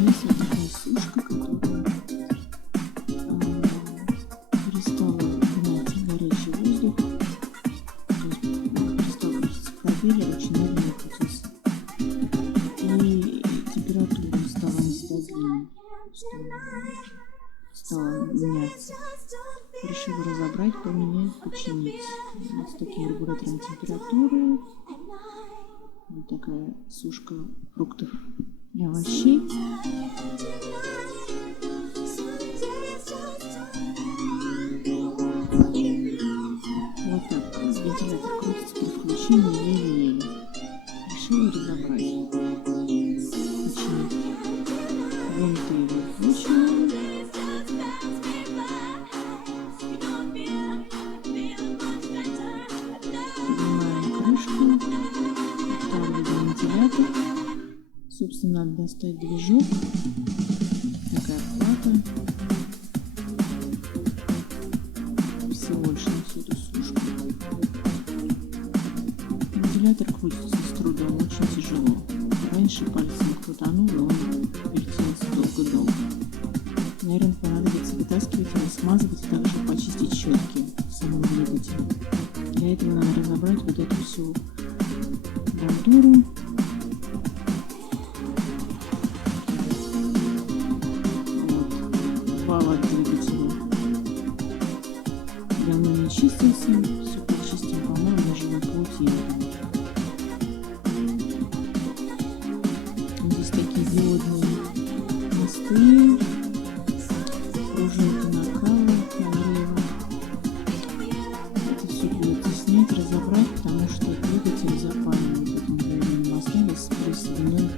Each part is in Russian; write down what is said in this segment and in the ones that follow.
есть вот такая сушка, которая перестала гнать горячий воздух, то есть перестал крутиться пропеллер, очень медленно крутился. И температура стала нестабильной, стала меняться. Решила разобрать, поменять, починить. Вот с таким регулятором температуры. Вот такая сушка фруктов и овощей. Вот так вентилятор крутится при включении еле-еле. Решила разобрать. Починить. Винты его вкручиваю. Поднимаем крышку. Ставлю вентилятор. Собственно, надо достать движок. Такая плата. Всего лишь на всю эту сушку. Вентилятор крутится с трудом, очень тяжело. Раньше пальцем крутанул, и он вертелся долго-долго. Наверное, понадобится вытаскивать его, смазывать, и также почистить щетки в самом двигателе. Для этого надо разобрать вот эту всю бандуру. Вот. Вал от двигателя давно не чистился. Все почистим, по-моему, даже на паутину. Здесь такие диодные мосты, пружинки накала, нагрева. Это все придется снять, разобрать, потому что двигатель запаивает этими диодными мостами с присоединенным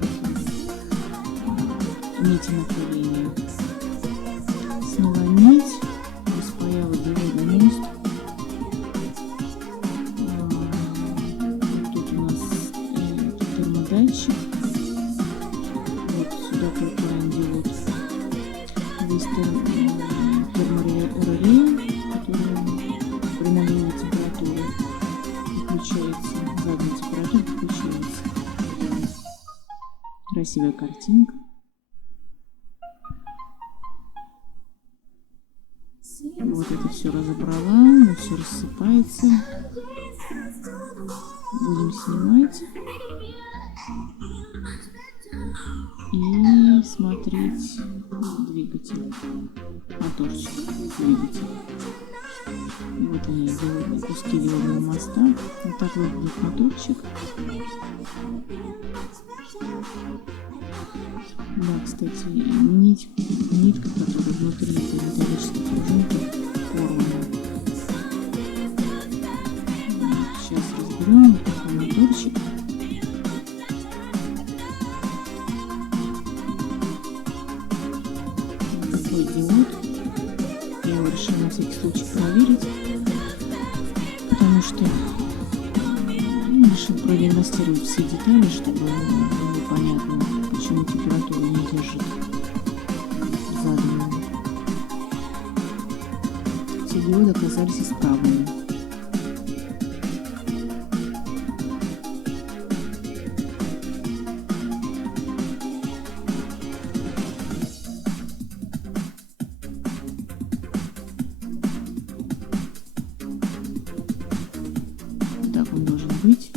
нити накаления. Сняла нить, распаяла диодный мост. Вот тут у нас термодатчик. Вот сюда припаян диод. Здесь термореле, которая при нагреве температуры выключается. Задняя температура выключается. Красивая картинка. Вот это все разобрала, но все рассыпается. Будем снимать и смотреть двигатель, моторчик двигателя. Вот они, диодные куски диодного моста. Вот так выглядит моторчик. Да, кстати, нитка, которая внутри этой металлической пружинки, порвана. Сейчас разберем. Вот такой моторчик. Вот такой диод. Я его решила на всякий случай проверить, потому что решил продиагностировать все детали, чтобы было понятно, почему температура не держит заданную. Все диоды оказались исправными. Так он должен быть.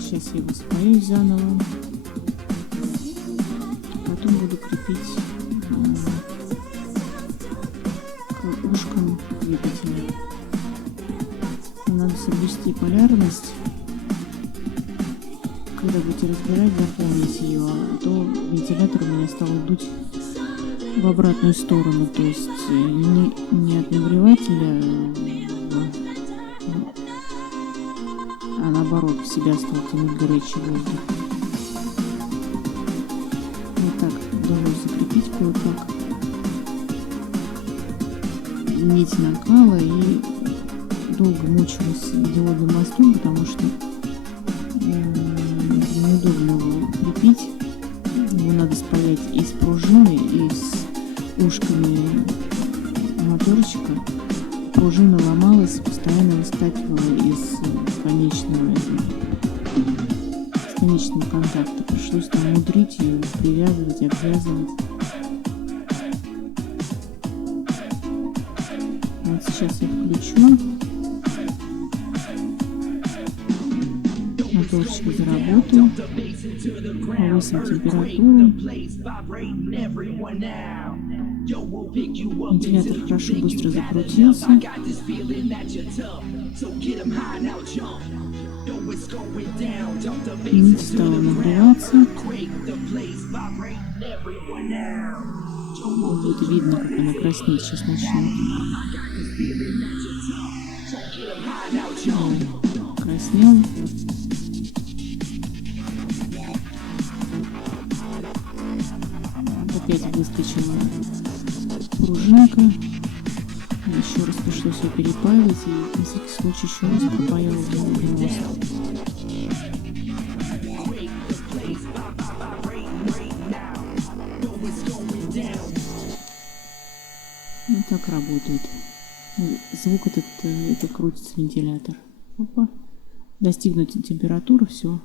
Сейчас я его спаяю заново. Потом буду крепить к ушкам двигателя. Надо соблюсти полярность. Когда будете разбирать, запомните ее, а то вентилятор у меня стал дуть в обратную сторону, то есть не от нагревателя, а наоборот в себя стал тянуть горячий воздух. Вот так удалось закрепить кое-как. Нить накала и долго мучилась диодным мостом, потому что неудобно его крепить. Его надо спаять и с пружиной, и с ушками моторчика. Пружина ломалась, постоянно выскакивала из конечного конечного контакта. Пришлось там мудрить ее, привязывать, обвязывать. Вот сейчас я включу. Моторчик заработал. Повысим температуру. Вентилятор хорошо быстро закрутился. Нить стала нагреваться. Будет видно, как она краснеет. Сейчас начнет. Краснел. Опять выскочила пружинка. Еще раз пришлось ее перепаивать и на всякий случай еще раз пропаяла новый мост. Вот так работает. Звук это крутится вентилятор. Опа. Достигнуть температуры, все.